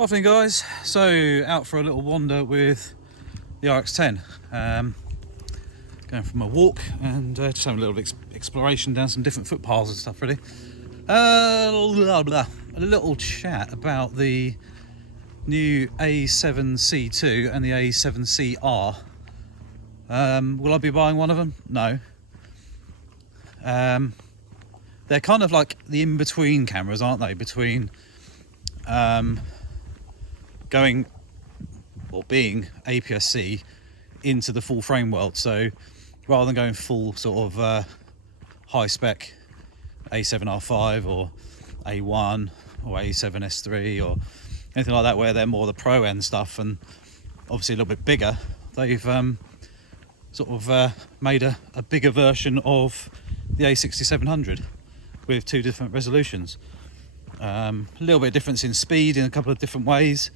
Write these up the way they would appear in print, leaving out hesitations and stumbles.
Afternoon guys, so out for a little wander with the RX-10, going from a walk and just having a little exploration down some different footpaths and stuff really. A little chat about the new A7C2 and the A7CR. Will I be buying one of them? No. They're kind of like the in-between cameras, aren't they, between going or being APS-C into the full frame world. So rather than going full sort of high spec A7R5 or A1 or A7S3 or anything like that, where they're more the pro end stuff and obviously a little bit bigger, they've sort of made a bigger version of the A6700 with two different resolutions. A little bit of difference in speed in a couple of different ways,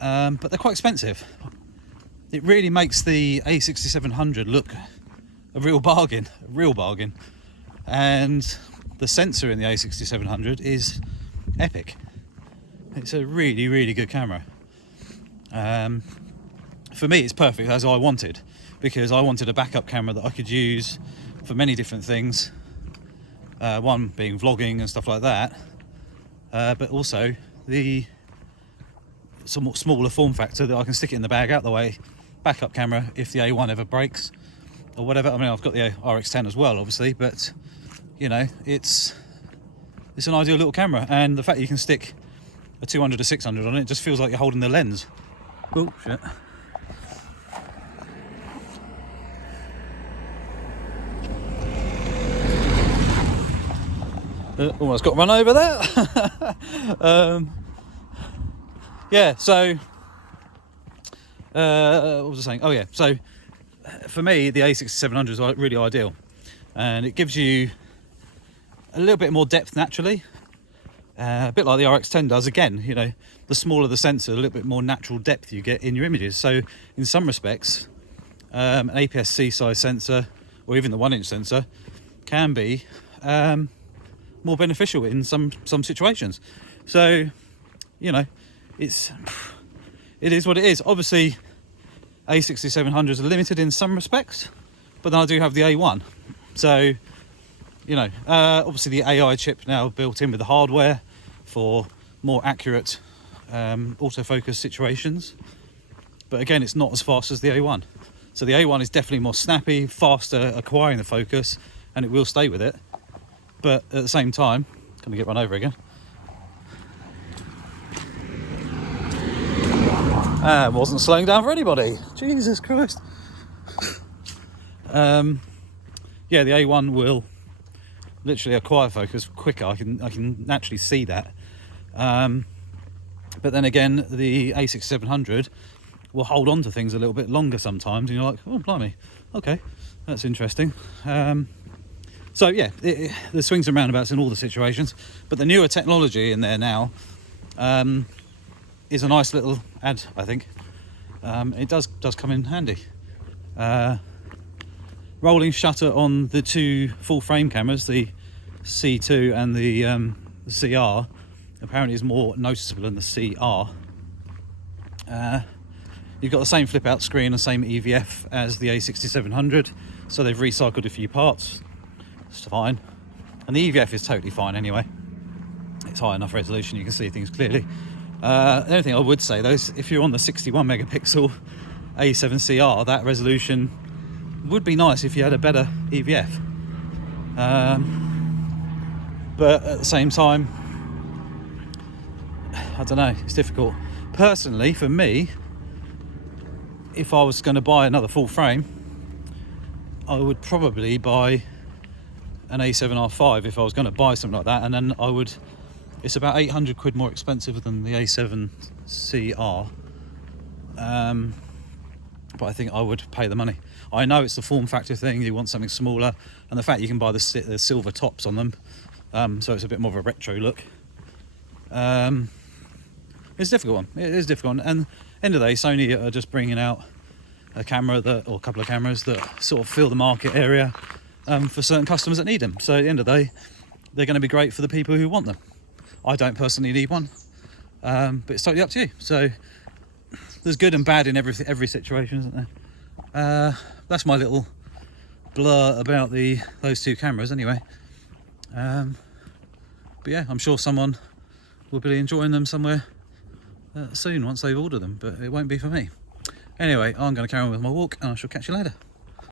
but they're quite expensive. It really makes the A6700 look a real bargain, and the sensor in the A6700 is epic. It's a really good camera. For me it's perfect, as I wanted, because I wanted a backup camera that I could use for many different things, one being vlogging and stuff like that, but also the somewhat smaller form factor that I can stick it in the bag out the way, backup camera if the A1 ever breaks or whatever. I mean, I've got the RX-10 as well obviously, but you know, it's an ideal little camera, and the fact that you can stick a 200 to 600 on it just feels like you're holding the lens. Oh shit. Almost got run over there. Yeah, so what was I saying? Oh yeah, so for me the A6700 is really ideal, and it gives you a little bit more depth naturally, a bit like the RX-10 does. Again, you know, the smaller the sensor, a little bit more natural depth you get in your images. So in some respects, an APS-C size sensor, or even the 1-inch sensor, can be more beneficial in some situations. So, you know, it is what it is. Obviously A6700s are limited in some respects, but then I do have the A1, so you know, obviously the AI chip now built in with the hardware for more accurate autofocus situations, but again it's not as fast as the A1. So the A1 is definitely more snappy, faster acquiring the focus, and it will stay with it, but at the same time, gonna get run over again. Wasn't slowing down for anybody. Jesus Christ. Yeah, the A1 will literally acquire focus quicker. I can naturally see that. But then again, the A6700 will hold on to things a little bit longer sometimes, and you're like, oh blimey, okay, that's interesting. So yeah, the swings and roundabouts in all the situations, but the newer technology in there now is a nice little add, I think. It does come in handy. Rolling shutter on the two full frame cameras, the C2 and the CR, apparently is more noticeable than the CR. You've got the same flip out screen and same EVF as the A6700, so they've recycled a few parts. It's fine, and the EVF is totally fine anyway. It's high enough resolution, you can see things clearly. The only thing I would say though is if you're on the 61 megapixel A7CR, that resolution would be nice if you had a better EVF. But at the same time, I don't know, it's difficult. Personally, for me, if I was going to buy another full frame, I would probably buy an A7R5 if I was going to buy something like that, and then it's about 800 quid more expensive than the A7CR, but I think I would pay the money. I know it's the form factor thing, you want something smaller, and the fact you can buy the silver tops on them, so it's a bit more of a retro look. It's a difficult one. It is a difficult one, and end of the day, Sony are just bringing out a camera or a couple of cameras that sort of fill the market area for certain customers that need them. So at the end of the day, they're going to be great for the people who want them. I don't personally need one. but it's totally up to you. So there's good and bad in every situation, isn't there? That's my little blur about those two cameras anyway. But yeah, I'm sure someone will be enjoying them somewhere soon once they've ordered them, but it won't be for me. Anyway, I'm going to carry on with my walk and I shall catch you later.